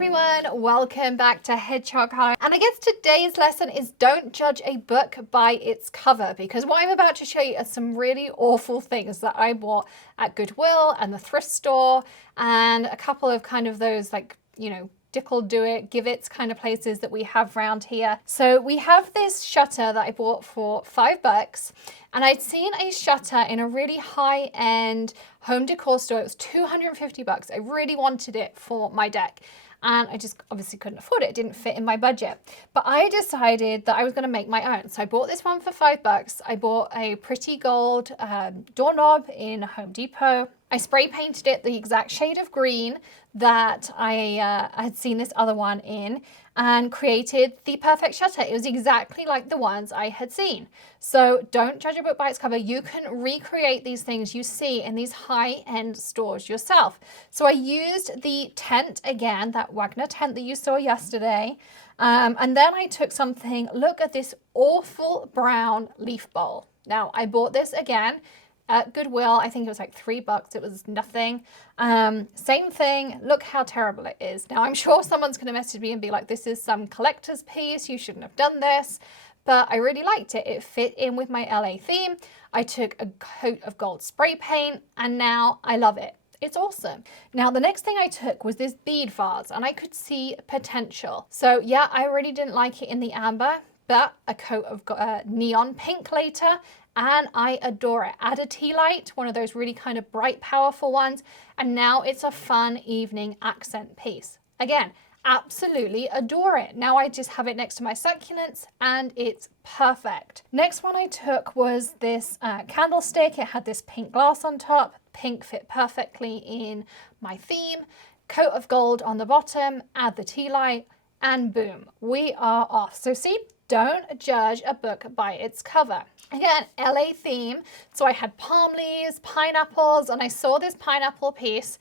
everyone, welcome back to Hedgehog. And I guess today's lesson is don't judge a book by its cover, because what I'm about to show you are some really awful things that I bought at Goodwill and the thrift store and a couple of kind of those Dickle do it, give it's kind of places that we have around here. So we have this shutter that I bought for $5 and I'd seen a shutter in a really high-end home decor store. It was $250. I really wanted it for my deck and I just obviously couldn't afford it. It didn't fit in my budget. But I decided that I was going to make my own. So I bought this one for $5. I bought a pretty gold doorknob in Home Depot. I spray painted it the exact shade of green that I had seen this other one in and created the perfect shutter. It was exactly like the ones I had seen. So don't judge a book by its cover. You can recreate these things you see in these high-end stores yourself. So I used the tent again, that Wagner tent that you saw yesterday. And then I took something, look at this awful brown leaf bowl. Now I bought this again at Goodwill. I think it was like $3. It was nothing. Same thing. Look how terrible it is. Now I'm sure someone's going to message me and be like, this is some collector's piece. You shouldn't have done this. But I really liked it. It fit in with my LA theme. I took a coat of gold spray paint and now I love it. It's awesome. Now, the next thing I took was this bead vase and I could see potential. So yeah, I really didn't like it in the amber, but a coat of neon pink later, and I adore it. Add a tea light, one of those really kind of bright, powerful ones, and now it's a fun evening accent piece. Again, absolutely adore it. Now I just have it next to my succulents and it's perfect. Next one I took was this candlestick. It had this pink glass on top. Pink fit perfectly in my theme. Coat of gold on the bottom, add the tea light, and boom, we are off. So see, don't judge a book by its cover. Again, LA theme. So I had palm leaves, pineapples, and I saw this pineapple piece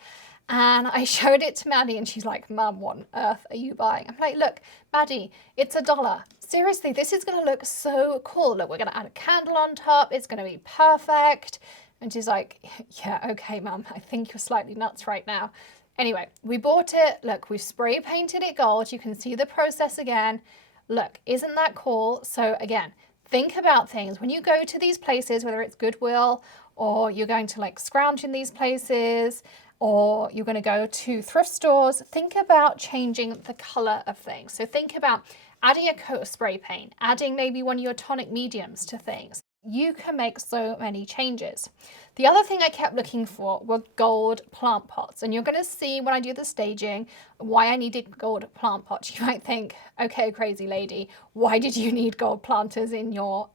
and I showed it to Maddie and she's like, Mum, what on earth are you buying? I'm like, look, Maddie, it's $1. Seriously, this is gonna look so cool. Look, we're gonna add a candle on top. It's gonna be perfect. And she's like, yeah, okay, Mum, I think you're slightly nuts right now. Anyway, we bought it. Look, we spray painted it gold. You can see the process again. Look, isn't that cool? So again, think about things. When you go to these places, whether it's Goodwill or you're going to like scrounge in these places or you're going to go to thrift stores, think about changing the color of things. So think about adding a coat of spray paint, adding maybe one of your tonic mediums to things. You can make so many changes. The other thing I kept looking for were gold plant pots. And you're going to see when I do the staging why I needed gold plant pots. You might think, okay, crazy lady, why did you need gold planters in your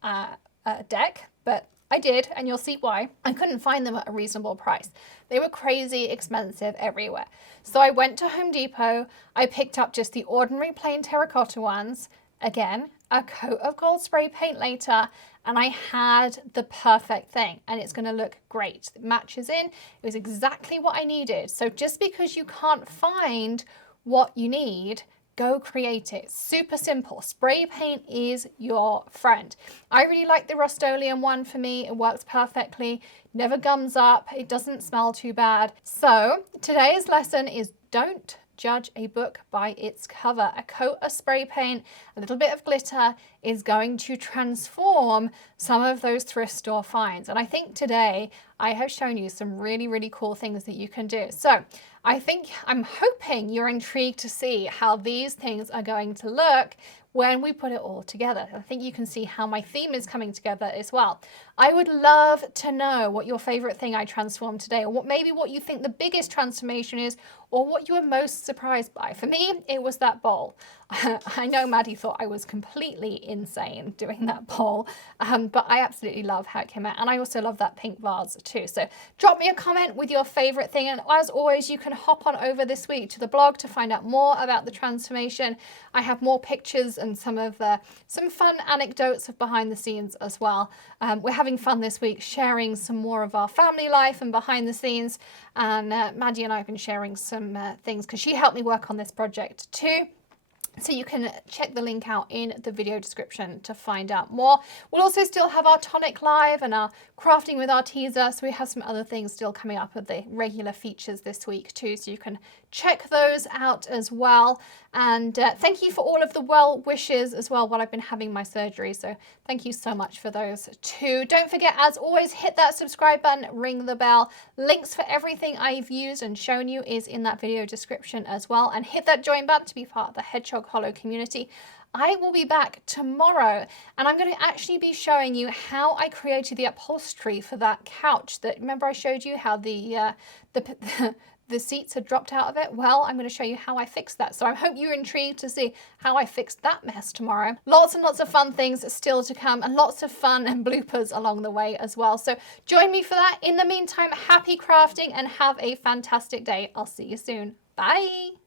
deck? But I did, and you'll see why. I couldn't find them at a reasonable price. They were crazy expensive everywhere. So I went to Home Depot. I picked up just the ordinary plain terracotta ones. Again, a coat of gold spray paint later, and I had the perfect thing and it's going to look great. It matches in. It was exactly what I needed. So just because you can't find what you need, go create it. Super simple. Spray paint is your friend. I really like the Rust-Oleum one for me. It works perfectly. Never gums up. It doesn't smell too bad. So today's lesson is don't judge a book by its cover. A coat of spray paint, a little bit of glitter is going to transform some of those thrift store finds. And I think today I have shown you some really, really cool things that you can do. So I'm hoping you're intrigued to see how these things are going to look when we put it all together. I think you can see how my theme is coming together as well. I would love to know what your favorite thing I transformed today, or maybe what you think the biggest transformation is, or what you were most surprised by. For me, it was that bowl. I know Maddie thought I was completely insane doing that bowl, but I absolutely love how it came out. And I also love that pink vase too. So drop me a comment with your favorite thing. And as always, you can hop on over this week to the blog to find out more about the transformation. I have more pictures and some fun anecdotes of behind the scenes as well. We're having fun this week sharing some more of our family life and behind the scenes. And Maddie and I have been sharing some things because she helped me work on this project too. So you can check the link out in the video description to find out more. We'll also still have our tonic live and our crafting with our teaser. So we have some other things still coming up with the regular features this week too. So you can check those out as well. And thank you for all of the well wishes as well while I've been having my surgery. So thank you so much for those too. Don't forget, as always, hit that subscribe button, ring the bell. Links for everything I've used and shown you is in that video description as well. And hit that join button to be part of the Hedgehog Hollow community. I will be back tomorrow and I'm going to actually be showing you how I created the upholstery for that couch that, remember I showed you how the seats had dropped out of it? Well, I'm going to show you how I fixed that. So I hope you're intrigued to see how I fixed that mess tomorrow. Lots and lots of fun things still to come and lots of fun and bloopers along the way as well. So join me for that. In the meantime, happy crafting and have a fantastic day. I'll see you soon. Bye.